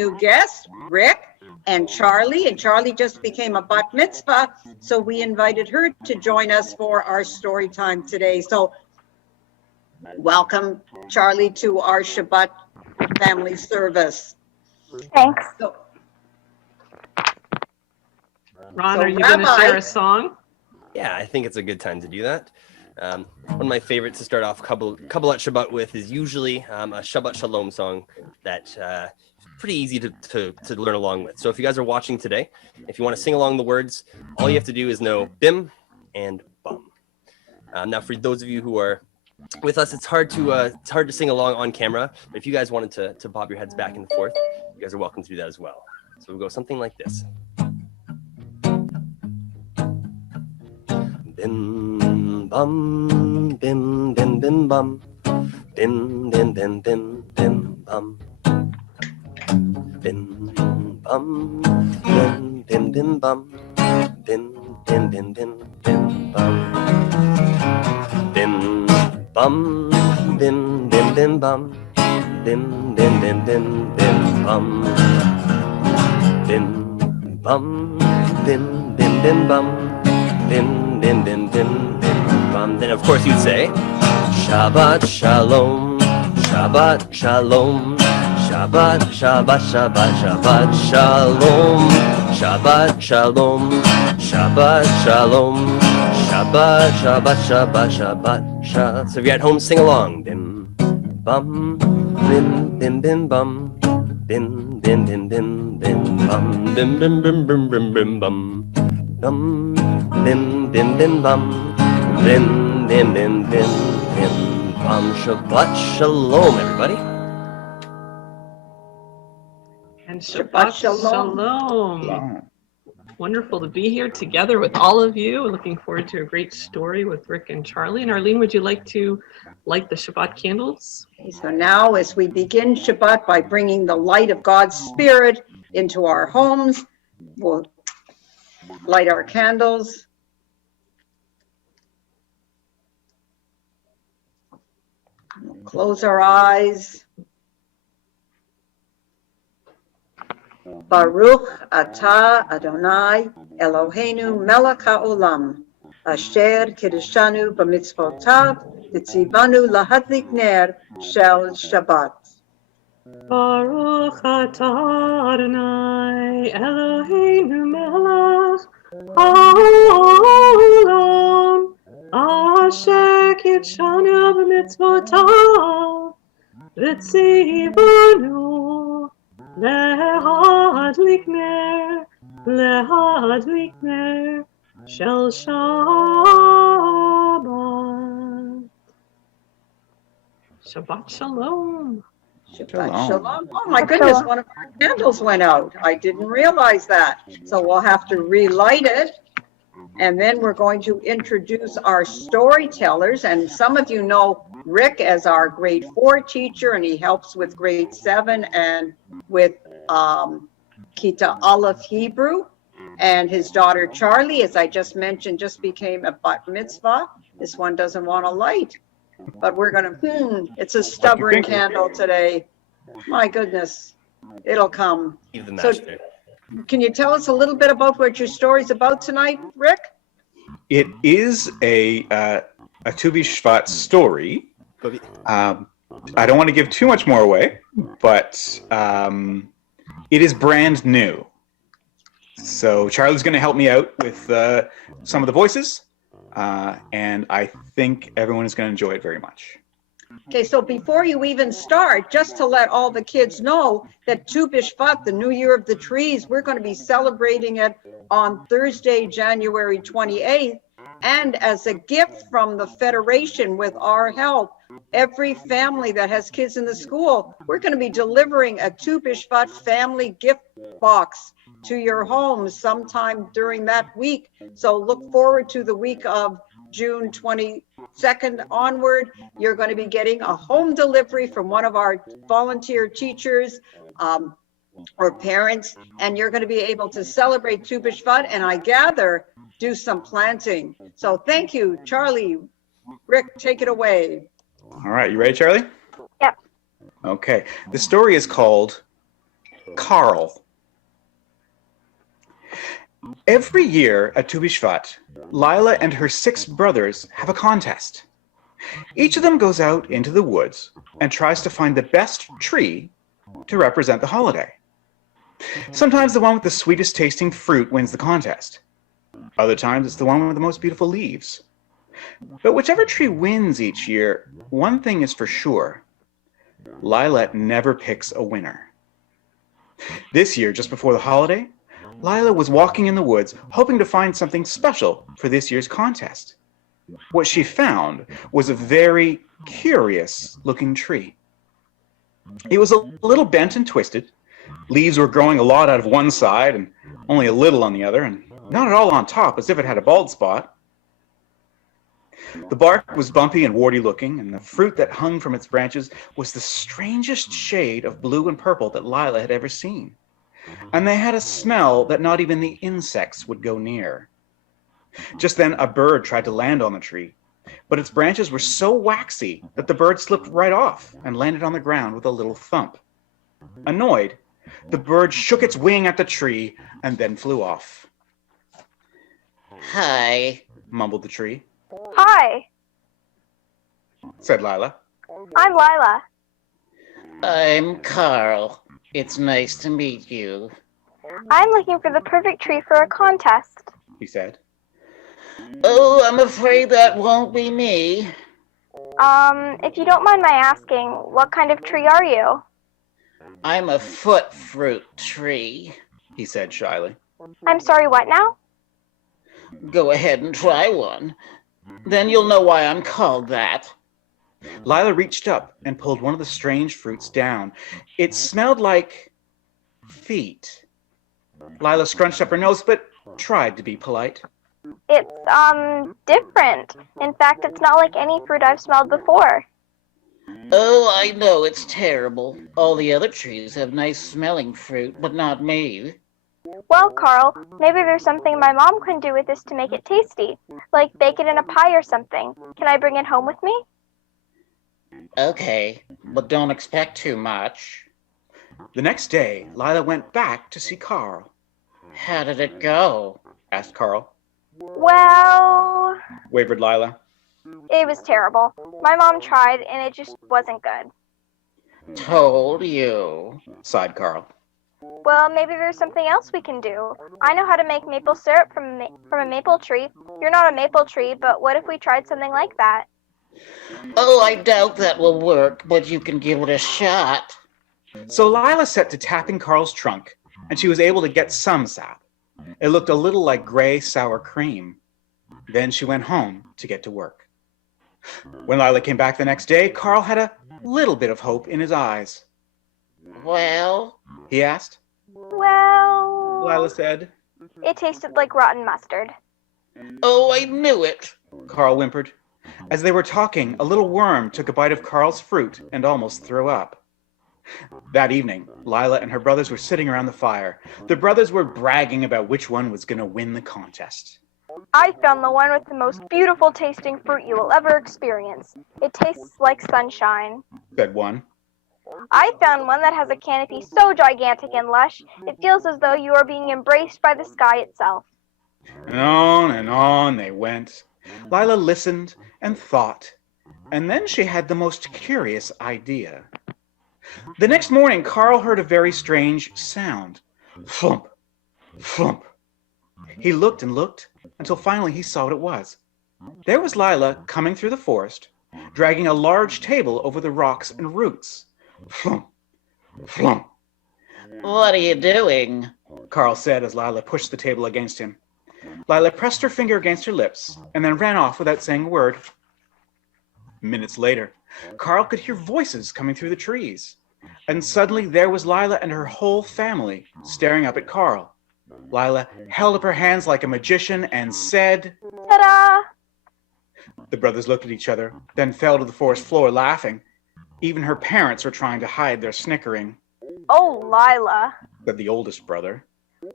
new guests, Rick and Charlie just became a bat mitzvah, so we invited her to join us for our story time today. So welcome, Charlie, to our Shabbat family service. Thanks. Ron, are you going to share a song? Yeah, I think it's a good time to do that. One of my favorites to start off Kabbalat Shabbat with is usually a Shabbat Shalom song that's pretty easy to learn along with. So if you guys are watching today, if you want to sing along the words, all you have to do is know bim and bum. Now, for those of you who are with us, it's hard to sing along on camera, but if you guys wanted to bob your heads back and forth, you guys are welcome to do that as well. So we'll go something like this. Bim bum, bim bim bim bum, bim bim bim bim bim bum, bim bum, bim bim bim bum, bim bim bim bim bim bum, bim bum, bim bim bim bum, bim bim bim bim bim bum, bim bum, bim bim bim bum, bim bim bim bim bim bum. Then of course you'd say Shabbat Shalom, Shabbat Shalom, Shabbat Shabbat Shabbat Shabbat Shalom, Shabbat Shalom, Shabbat Shalom, Shabbat Shabbat Shabbat Shabbat Shabbat. So if you're at home, sing along. Bim bum, bim bim bim bum, bim bim bim bim bim bum, bim bim bim bim bim bim bum, bum bim bim bim bum, bim bim bim bim bim bum. Shabbat Shalom, everybody. And Shabbat Shalom. Wonderful to be here together with all of you. Looking forward to a great story with Rick and Charlie. And Arlene, would you like to light the Shabbat candles? Okay, so now as we begin Shabbat by bringing the light of God's Spirit into our homes, we'll light our candles. We'll close our eyes. Baruch atah Adonai Eloheinu melech haolam asher kiddushanu b'mitzvotav v'tzivanu lahadlik ner shel Shabbat. Baruch atah Adonai Eloheinu melech haolam asher kiddushanu b'mitzvotav v'tzivanu Lehadlik ner shel Shabbat. Shabbat Shalom. Shabbat Shalom. Oh my goodness, one of our candles went out. I didn't realize that. So we'll have to relight it. And then we're going to introduce our storytellers. And some of you know Rick as our grade 4 teacher, and he helps with grade 7 and with Kita Aleph Hebrew. And his daughter Charlie, as I just mentioned, just became a bat mitzvah. This one doesn't want a light, but we're going to, it's a stubborn candle today. My goodness, it'll come. So, can you tell us a little bit about what your story's about tonight, Rick? It is a Tu B'Shvat story. I don't want to give too much more away, but it is brand new. So Charlie's going to help me out with some of the voices, and I think everyone is going to enjoy it very much. Okay, so before you even start, just to let all the kids know that Tu B'Shvat, the New Year of the Trees, we're going to be celebrating it on Thursday, January 28th. And as a gift from the Federation, with our help, every family that has kids in the school, we're going to be delivering a Tu B'Shvat family gift box to your homes sometime during that week. So look forward to the week of June 22nd onward. You're going to be getting a home delivery from one of our volunteer teachers or parents, and you're going to be able to celebrate Tu B'Shvat, and I gather do some planting. So thank you, Charlie. Rick, take it away. All right, you ready, Charlie? Yep. Okay, the story is called Carl. Every year at Tu B'Shvat, Lila and her 6 brothers have a contest. Each of them goes out into the woods and tries to find the best tree to represent the holiday. Sometimes the one with the sweetest tasting fruit wins the contest. Other times it's the one with the most beautiful leaves. But whichever tree wins each year, one thing is for sure. Lila never picks a winner. This year, just before the holiday, Lila was walking in the woods hoping to find something special for this year's contest. What she found was a very curious looking tree. It was a little bent and twisted. Leaves were growing a lot out of one side and only a little on the other, and not at all on top, as if it had a bald spot. The bark was bumpy and warty looking, and the fruit that hung from its branches was the strangest shade of blue and purple that Lila had ever seen. And they had a smell that not even the insects would go near. Just then a bird tried to land on the tree, but its branches were so waxy that the bird slipped right off and landed on the ground with a little thump. Annoyed, the bird shook its wing at the tree and then flew off. Hi. Mumbled the tree. Hi, Said Lila. I'm Lila. I'm Carl. It's nice to meet you. I'm looking for the perfect tree for a contest. He said. Oh, I'm afraid that won't be me. If you don't mind my asking, what kind of tree are you? I'm a foot fruit tree. He said shyly. I'm sorry, what now? Go ahead and try one. Then you'll know why I'm called that. Lila reached up and pulled one of the strange fruits down. It smelled like feet. Lila scrunched up her nose, but tried to be polite. It's, different. In fact, it's not like any fruit I've smelled before. Oh, I know it's terrible. All the other trees have nice smelling fruit, but not me. Well, Carl, maybe there's something my mom can do with this to make it tasty, like bake it in a pie or something. Can I bring it home with me? Okay, but don't expect too much. The next day, Lila went back to see Carl. How did it go? Asked Carl. Well, Wavered Lila. it was terrible. My mom tried, and it just wasn't good. Told you. Sighed Carl. Well, maybe there's something else we can do. I know how to make maple syrup from a maple tree. You're not a maple tree, but what if we tried something like that? Oh, I doubt that will work, but you can give it a shot. So Lila set to tapping Carl's trunk, and she was able to get some sap. It looked a little like gray sour cream. Then she went home to get to work. When Lila came back the next day, Carl had a little bit of hope in his eyes. Well, He asked. Well, Lila said. it tasted like rotten mustard. oh, I knew it. Carl whimpered. As they were talking, a little worm took a bite of Carl's fruit and almost threw up. That evening, Lila and her brothers were sitting around the fire. The brothers were bragging about which one was going to win the contest. I found the one with the most beautiful tasting fruit you will ever experience. It tastes like sunshine. Said one. I found one that has a canopy so gigantic and lush, it feels as though you are being embraced by the sky itself. And on they went. Lila listened and thought, and then she had the most curious idea. The next morning, Carl heard a very strange sound. Thump, thump. He looked and looked until finally he saw what it was. There was Lila coming through the forest, dragging a large table over the rocks and roots. Flump, flump. What are you doing? Carl said as Lila pushed the table against him. Lila pressed her finger against her lips and then ran off without saying a word. Minutes later, Carl could hear voices coming through the trees. And suddenly there was Lila and her whole family staring up at Carl. Lila held up her hands like a magician and said, Ta-da! The brothers looked at each other, then fell to the forest floor laughing. Even her parents were trying to hide their snickering, Oh, Lila, said the oldest brother.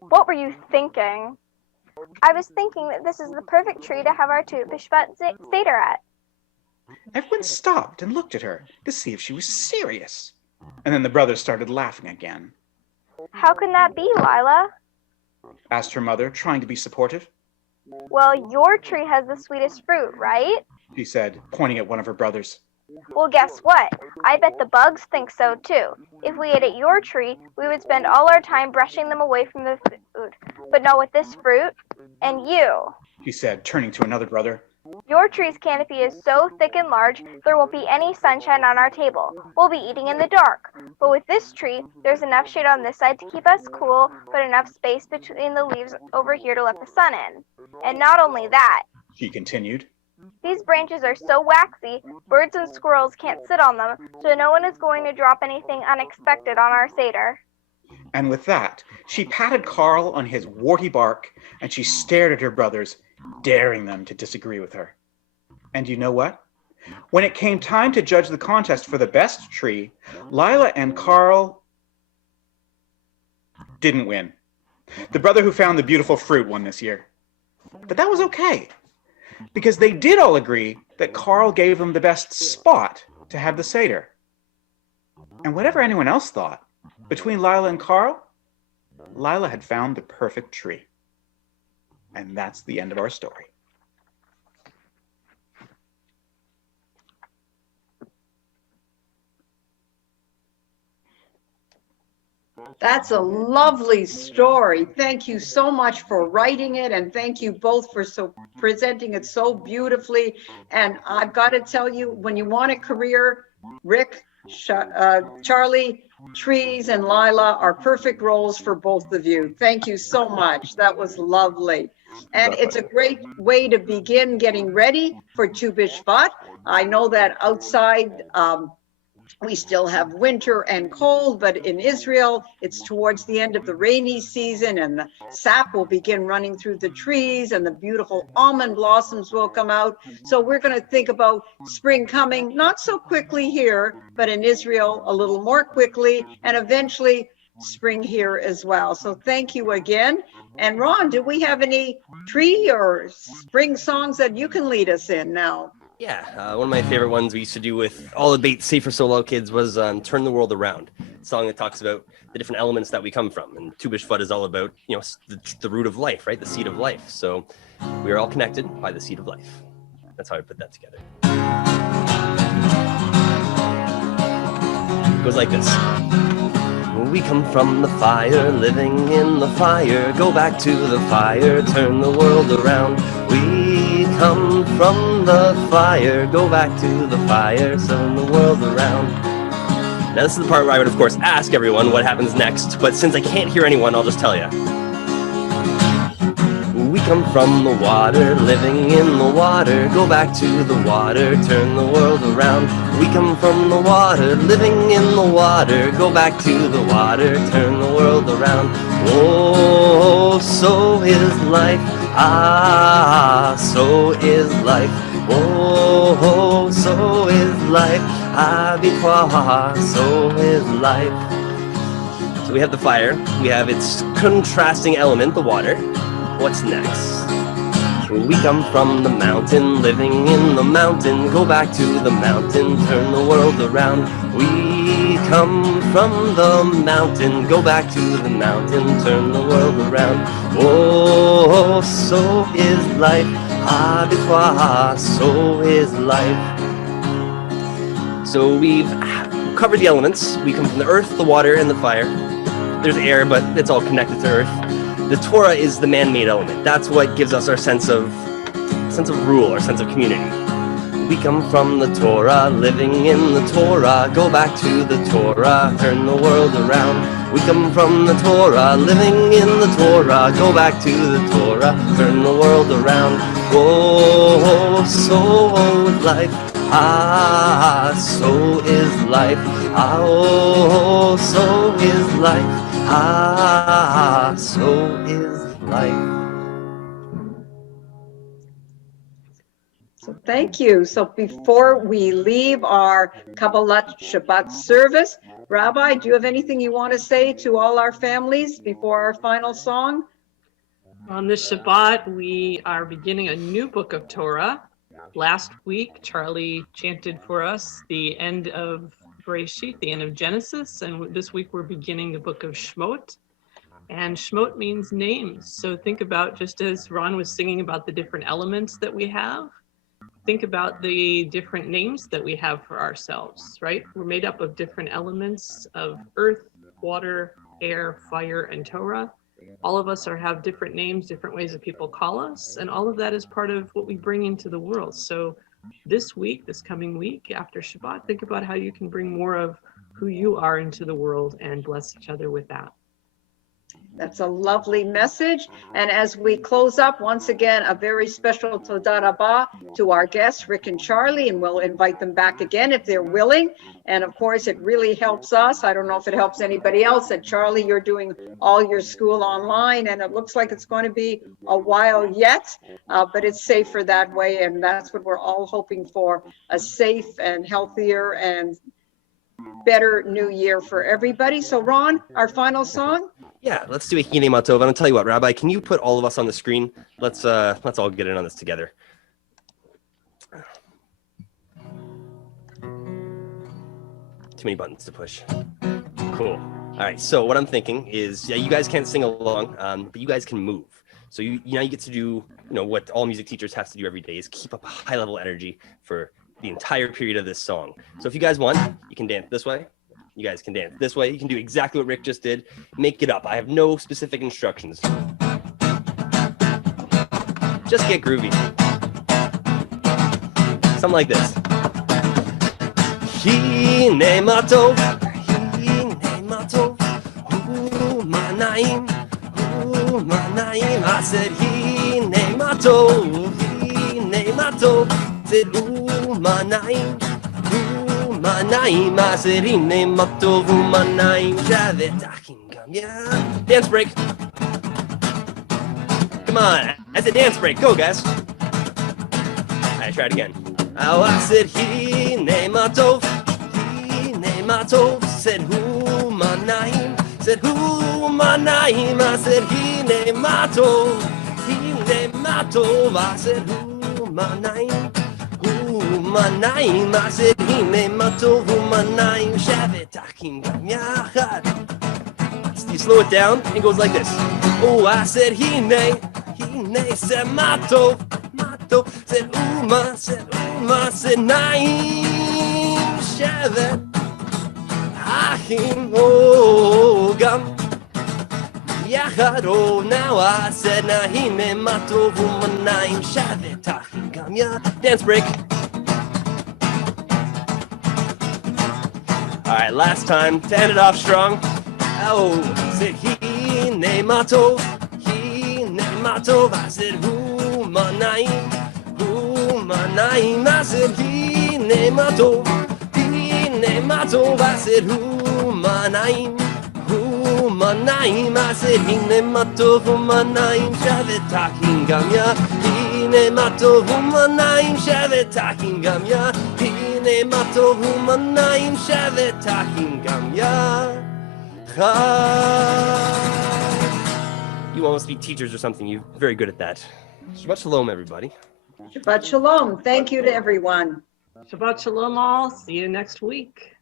what were you thinking? I was thinking that this is the perfect tree to have our Tu B'Shvat Seder at. Everyone stopped and looked at her to see if she was serious. And then the brothers started laughing again. How can that be, Lila? asked her mother, trying to be supportive. Well, your tree has the sweetest fruit, right? She said, pointing at one of her brothers. Well, guess what? I bet the bugs think so too. If we ate at your tree, we would spend all our time brushing them away from the food. But not with this fruit. And you. She said, turning to another brother. Your tree's canopy is so thick and large, there won't be any sunshine on our table. We'll be eating in the dark. But with this tree, there's enough shade on this side to keep us cool, but enough space between the leaves over here to let the sun in. And not only that, She continued. these branches are so waxy, birds and squirrels can't sit on them, so no one is going to drop anything unexpected on our Seder. And with that, she patted Carl on his warty bark, and she stared at her brothers, daring them to disagree with her. And you know what? When it came time to judge the contest for the best tree, Lila and Carl didn't win. The brother who found the beautiful fruit won this year. But that was okay, because they did all agree that Carl gave them the best spot to have the Seder. And whatever anyone else thought, between Lila and Carl, Lila had found the perfect tree. And that's the end of our story. That's a lovely story. Thank you so much for writing it, and thank you both for presenting it so beautifully. And I've got to tell you, when you want a career, Rick, Charlie, Trees, and Lila are perfect roles for both of you. Thank you so much. That was lovely. And it's a great way to begin getting ready for Tu B'Shvat. I know that outside, we still have winter and cold, but in Israel, it's towards the end of the rainy season, and the sap will begin running through the trees, and the beautiful almond blossoms will come out. So we're going to think about spring coming, not so quickly here, but in Israel a little more quickly, and eventually spring here as well. So thank you again. And Ron, do we have any tree or spring songs that you can lead us in now? Yeah, one of my favorite ones we used to do with all the Beit Sefer Solel kids was Turn the World Around, a song that talks about the different elements that we come from. And Tu B'Shvat is all about, the root of life, right? The seed of life. So we are all connected by the seed of life. That's how I put that together. It goes like this. We come from the fire, living in the fire. Go back to the fire, turn the world around. We come from the fire, go back to the fire, turn the world around. Now this is the part where I would of course ask everyone what happens next, but since I can't hear anyone, I'll just tell you. We come from the water, living in the water. Go back to the water, turn the world around. We come from the water, living in the water. Go back to the water, turn the world around. Oh, so is life. Ah, so is life. Oh, so is life. Ah, so is life. So we have the fire. We have its contrasting element, the water. What's next? We come from the mountain, living in the mountain. Go back to the mountain, turn the world around. We come from the mountain, go back to the mountain, turn the world around. Oh, so is life. Ah, so is life. So we've covered the elements. We come from the earth, the water, and the fire. There's air, but it's all connected to earth. The Torah is the man-made element. That's what gives us our sense of rule, our sense of community. We come from the Torah, living in the Torah. Go back to the Torah, turn the world around. We come from the Torah, living in the Torah. Go back to the Torah, turn the world around. Oh, so is life. Ah, so is life. Oh, so is life. Ah, so is life. So thank you. So before we leave our Kabbalat Shabbat service, Rabbi, do you have anything you want to say to all our families before our final song? On this Shabbat, we are beginning a new book of Torah. Last week, Charlie chanted for us the end of Bereshit, the end of Genesis, and this week we're beginning the book of Shmot. And Shmot means names. So think about, just as Ron was singing about the different elements that we have, think about the different names that we have for ourselves, right? We're made up of different elements of earth, water, air, fire, and Torah. All of us have different names, different ways that people call us, and all of that is part of what we bring into the world. So this week, this coming week after Shabbat, think about how you can bring more of who you are into the world and bless each other with that. That's a lovely message. And as we close up, once again, a very special Todah Rabbah to our guests, Rick and Charlie, and we'll invite them back again if they're willing. And of course, it really helps us. I don't know if it helps anybody else. That Charlie, you're doing all your school online, and it looks like it's going to be a while yet, but it's safer that way. And that's what we're all hoping for, a safe and healthier and better new year for everybody. So Ron, our final song? Yeah, let's do a Hine Matov. I'm gonna tell you what, Rabbi, can you put all of us on the screen? Let's all get in on this together. Too many buttons to push. Cool. All right, so what I'm thinking is, yeah, you guys can't sing along, but you guys can move. So you get to do, what all music teachers have to do every day is keep up a high level energy for the entire period of this song. So if you guys want, you can dance this way. You guys can dance this way. You can do exactly what Rick just did. Make it up. I have no specific instructions. Just get groovy. Something like this. Hine matov, hine matov, hu manaim, hu manaim. I said hine matov, said hu manaim. I said, dance break. Come on, I said dance break. Go, guys. All right, try it again. Oh, I said, hine matov, said hu manaim, said hu manaim. I said, hine matov, I said, hu manaim. Manaim, I said, hine matov manaim, shavet achim gam yachad. You slow it down, it goes like this. Oh, I said, hine, said matov, said said naim, shavet achim gam yachad. Oh, now I said, hine matov manaim, shavet achim gam yachad. Dance break. All right, last time to end it off strong. Oh, said hine matov. I said hu manaim. I said hine matov. I said hu manaim. I said hine matov manaim, shavet achim gam ya. Hine matov manaim, shavet achim gam ya. Hine matov manaim, shavet achim gam ya. You all must be teachers or something. You're very good at that. Shabbat shalom, everybody. Shabbat shalom. Thank you to everyone. Shabbat shalom all. See you next week.